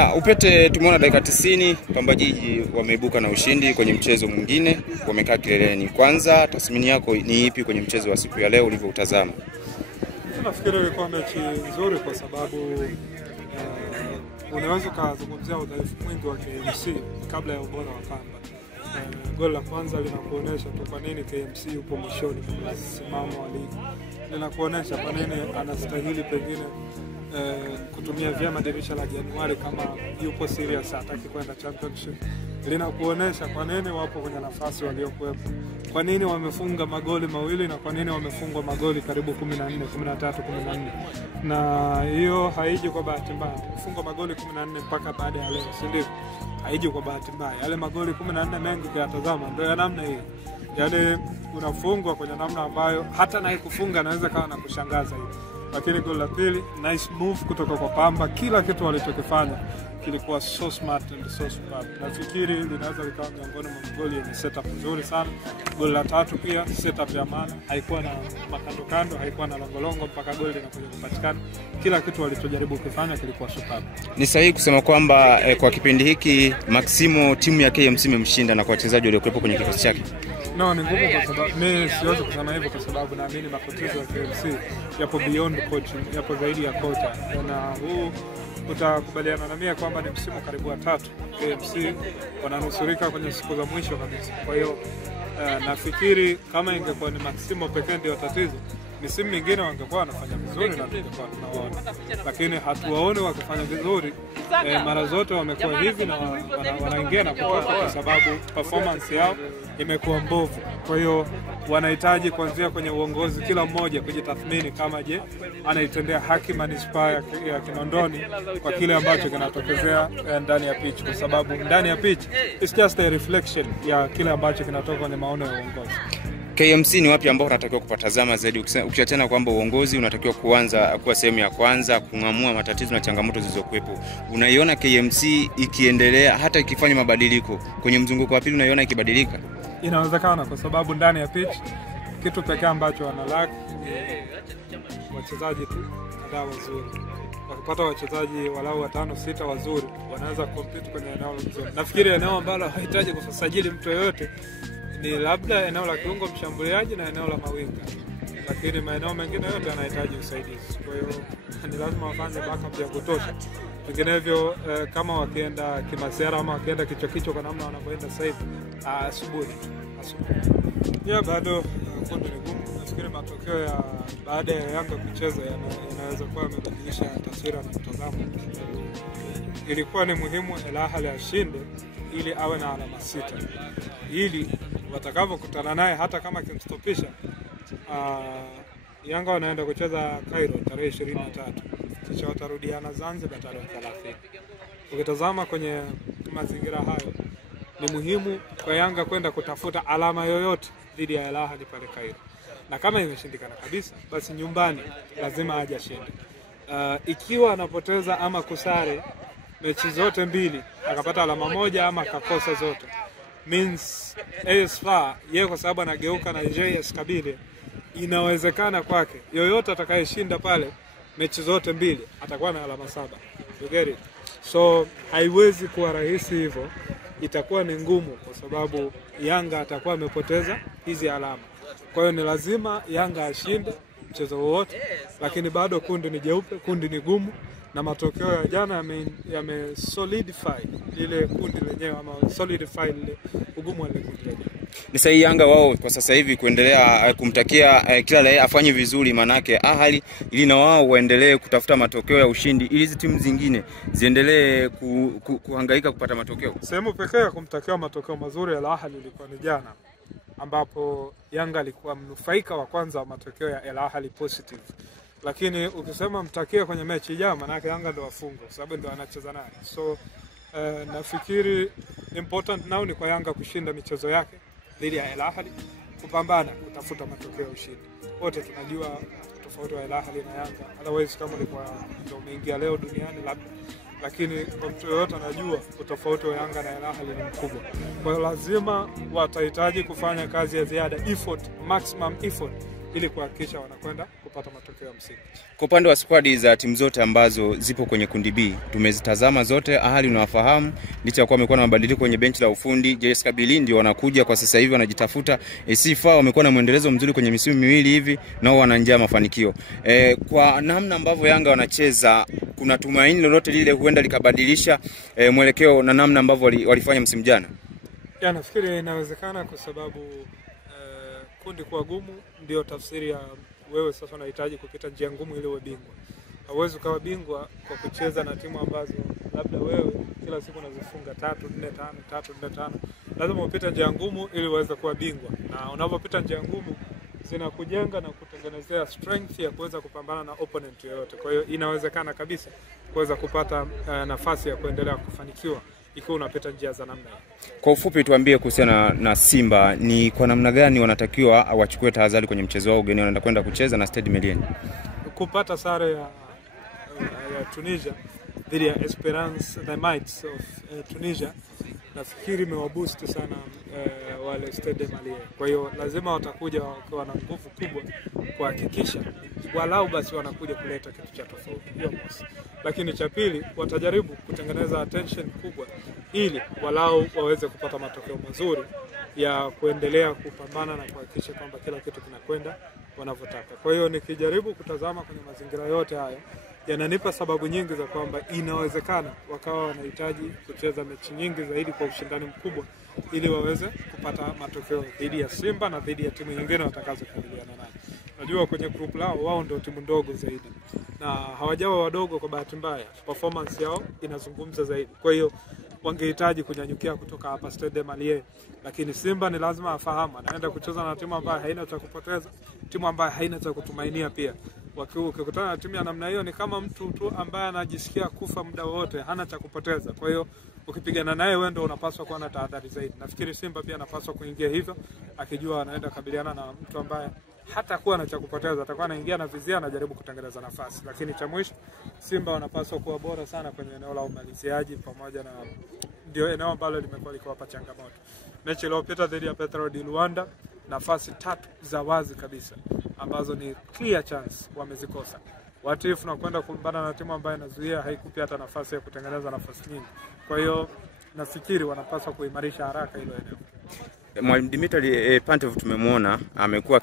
Ya, Upete tumeona dakika 90 Pamba Jiji wameibuka na ushindi kwenye mchezo mwingine, wamekaa kileleni. Kwanza tathmini yako ni ipi kwenye mchezo wa siku ya leo ulivyoutazama? Nafikiri ilikuwa mechi nzuri kwa sababu unaweza kuzungumzia udhaifu mwingi wa KMC kabla ya ubora wa Pamba. Goli la kwanza linakuonesha tu kwa nini KMC yupo mwishoni kwa msimamo wa ligi. Linakuonesha kwa nini anastahili pengine kutumia vyema dirisha la Januari kama yupo serious hataki kwenda championship. Linakuonesha kwa nini wapo kwenye nafasi waliokuwepo. Kwa nini wamefunga magoli mawili na kwa nini wamefungwa magoli karibu 14, 13, 14. Na hiyo haiji kwa bahati mbaya. Kufunga magoli 14 mpaka baada ya leo, si ndio? Haiji kwa bahati mbaya. Yale magoli 14 mengi ukiyatazama ndio ya namna hiyo. Yale unafungwa kwenye namna ambayo hata naye kufunga anaweza kawa na kushangaza hiyo. Lakini goli la pili, nice move kutoka kwa Pamba. Kila kitu walichokifanya kilikuwa so smart and so superb. Nafikiri linaweza likawa miongoni mwa magoli yenye setup nzuri sana. Goli la tatu pia setup ya maana, haikuwa na makando kando, haikuwa na longolongo mpaka goli linakuja kupatikana. Kila kitu walichojaribu kufanya kilikuwa superb. Ni sahihi kusema kwamba kwa kipindi hiki Maximo timu ya KMC imemshinda na kwa wachezaji waliokuwepo kwenye kikosi chake? No, ni ngumu kwa sababu mimi siwezi kusema hivyo kwa sababu naamini matatizo ya KMC yapo beyond coaching, yapo zaidi ya kocha. Na huu utakubaliana na mimi kwamba ni msimu karibu wa 3 KMC wananusurika kwenye siku za mwisho kabisa. Kwa hiyo nafikiri kama ingekuwa ni Maximo pekee ndio tatizo, misimu mingine wangekuwa wanafanya vizuri na tungekuwa tunaona. Lakini hatuwaoni wakifanya vizuri. Mara zote wamekuwa hivi na wanaingia na kutoka kwa sababu performance yao imekuwa mbovu. Kwa hiyo wanahitaji kuanzia kwenye uongozi kila mmoja kujitathmini kama je anaitendea haki manispaa ya Kinondoni kwa kile ambacho kinatokezea ndani ya pitch, kwa sababu ndani ya pitch it's just a reflection ya kile ambacho kinatoka kwenye maono ya uongozi. KMC ni wapi ambao unatakiwa kupatazama zaidi ukiachana kwamba uongozi unatakiwa kuanza kuwa sehemu ya kwanza kung'amua matatizo na changamoto zilizokuwepo? Unaiona KMC ikiendelea hata ikifanya mabadiliko kwenye mzunguko wa pili, unaiona ikibadilika? Inawezekana kwa sababu ndani ya pitch kitu pekee ambacho wanalack wachezaji tu kadhaa wazuri. Wakipata wachezaji walau 5-6 wazuri wanaweza compete kwenye eneo nzuri. Nafikiri eneo ambalo hahitaji kusajili mtu yoyote ni labda eneo la kiungo mshambuliaji na eneo la mawinga. Lakini maeneo mengine yote yanahitaji usaidizi. Kwa hiyo ni lazima wafanye backup ya kutosha. Vinginevyo kama wakienda kimasiara ama wakienda kichwa kwa namna wanavyoenda sasa hivi asubuhi. Ya bado kundi ni gumu. Nafikiri matokeo ya baada ya Yanga kucheza yanaweza kuwa yamebadilisha taswira na mtazamo. Ilikuwa ni muhimu Al Ahly ashinde ili awe na alama 6. Ili watakapokutana naye hata kama kimstopisha Yanga wanaenda kucheza Cairo tarehe 23. Kisha watarudiana Zanzibar tarehe 30. Ukitazama kwenye mazingira hayo ni muhimu kwa Yanga kwenda kutafuta alama yoyote dhidi ya Al Ahly pale Cairo. Na kama imeshindikana kabisa basi nyumbani lazima aje ashinde. Ikiwa anapoteza ama kusare mechi zote mbili akapata alama moja ama akakosa zote, means AS FAR yeye kwa sababu anageuka na JS Kabile, inawezekana kwake yoyote atakayeshinda pale mechi zote mbili atakuwa na alama 7. You get it? So haiwezi kuwa rahisi hivyo, itakuwa ni ngumu kwa sababu Yanga atakuwa amepoteza hizi alama. Kwa hiyo ni lazima Yanga ashinde mchezo wote, lakini bado kundi ni jeupe, kundi ni gumu na matokeo ya jana yame solidify ile kundi lenyewe ama solidify ile ugumu wa ile kundi lenyewe. Ni sahihi Yanga wao kwa sasa hivi kuendelea kumtakia kila la afanye vizuri, manake Ahly ili na wao waendelee kutafuta matokeo ya ushindi ili hizo timu zingine ziendelee kuhangaika kupata matokeo. Sehemu pekee ya kumtakia matokeo mazuri Al Ahly ilikuwa ni jana, ambapo Yanga alikuwa mnufaika wa kwanza wa matokeo ya Al Ahly positive. Lakini ukisema mtakia kwenye mechi ijayo manake Yanga ndio wafunga kwa sababu ndio anacheza naye. So nafikiri important now ni kwa Yanga kushinda michezo yake dhidi ya Al Ahly, kupambana kutafuta matokeo ya ushindi. Wote tunajua tofauti wa Al Ahly na Yanga. Otherwise kama ilikuwa ndio umeingia leo duniani labda, lakini kwa mtu yote anajua utofauti wa Yanga na Al Ahly ni mkubwa. Kwa hiyo lazima watahitaji kufanya kazi ya ziada, effort, maximum effort ili kuhakikisha wanakwenda kupata matokeo ya msingi. Kwa upande wa squad za timu zote ambazo zipo kwenye kundi B, tumezitazama zote. Ahali unawafahamu, licha ya kuwa wamekuwa na mabadiliko kwenye benchi la ufundi. JS Kabylie ndio wanakuja kwa sasa hivi wanajitafuta. Sifa wamekuwa na muendelezo mzuri kwenye misimu miwili hivi, nao wana njaa mafanikio. Kwa namna ambavyo Yanga wanacheza, kuna tumaini lolote lile huenda likabadilisha mwelekeo na namna ambavyo walifanya msimu jana? Ya, nafikiri inawezekana kwa sababu kundi kwa gumu ndio tafsiri ya wewe sasa unahitaji kupita njia ngumu ili uwe bingwa. Hauwezi kuwa bingwa kwa kucheza na timu ambazo labda wewe kila siku unazifunga 3-4-5. Lazima upite njia ngumu ili uweze kuwa bingwa. Na unapopita njia ngumu zinakujenga na kutengenezea strength ya kuweza kupambana na opponent yoyote. Kwa hiyo inawezekana kabisa kuweza kupata nafasi ya kuendelea kufanikiwa ikiwa unapita njia za namna hii. Kwa ufupi tuambie kuhusiana na Simba, ni kwa namna gani wanatakiwa wachukue tahadhari kwenye mchezo wao ugeni wanaenda kwenda kucheza na Stade Malien? Kupata sare ya Tunisia dhidi ya Esperance the Mites of Tunisia nafikiri imewaboost sana wale Stade Malien. Kwa hiyo lazima watakuja wakiwa na nguvu kubwa kuhakikisha walau basi wanakuja kuleta kitu cha tofauti. Hiyo mosi. Lakini cha pili, watajaribu kutengeneza attention kubwa ili walau waweze kupata matokeo mazuri ya kuendelea kupambana na kuhakikisha kwamba kila kitu kinakwenda wanavyotaka. Kwa hiyo nikijaribu kutazama kwenye mazingira yote haya, yananipa sababu nyingi za kwamba inawezekana wakawa wanahitaji kucheza mechi nyingi zaidi kwa ushindani mkubwa ili waweze kupata matokeo dhidi ya Simba na dhidi ya timu nyingine watakazokabiliana nayo. Najua kwenye group lao wao ndio timu ndogo zaidi na hawajawa wadogo kwa bahati mbaya. Performance yao inazungumza zaidi. Kwa hiyo wangehitaji kunyanyukia kutoka hapa Stade Malien, lakini Simba ni lazima afahamu anaenda kucheza na timu ambayo haina cha kupoteza, timu ambayo haina cha kutumainia pia. Ukikutana na timu ya namna hiyo ni kama mtu tu ambaye anajisikia kufa muda wote, hana cha kupoteza. Kwa hiyo ukipigana naye wewe ndio unapaswa kuwa na tahadhari zaidi. Nafikiri Simba pia anapaswa kuingia hivyo akijua anaenda kukabiliana na mtu ambaye hata kuwa na cha kupoteza, atakuwa anaingia na vizia anajaribu kutengeneza nafasi. Lakini cha mwisho Simba wanapaswa kuwa bora sana kwenye eneo la umaliziaji, pamoja na ndio eneo ambalo limekuwa likiwapa changamoto. Mechi iliyopita dhidi ya Petro di Luanda, nafasi 3 za wazi kabisa ambazo ni clear chance wamezikosa. Watifu na kwenda kumbana na timu ambayo inazuia haikupi hata nafasi ya kutengeneza nafasi nyingi. Kwa hiyo nafikiri wanapaswa kuimarisha haraka hilo eneo. Mwalimu Dimitri Pantev tumemwona amekuwa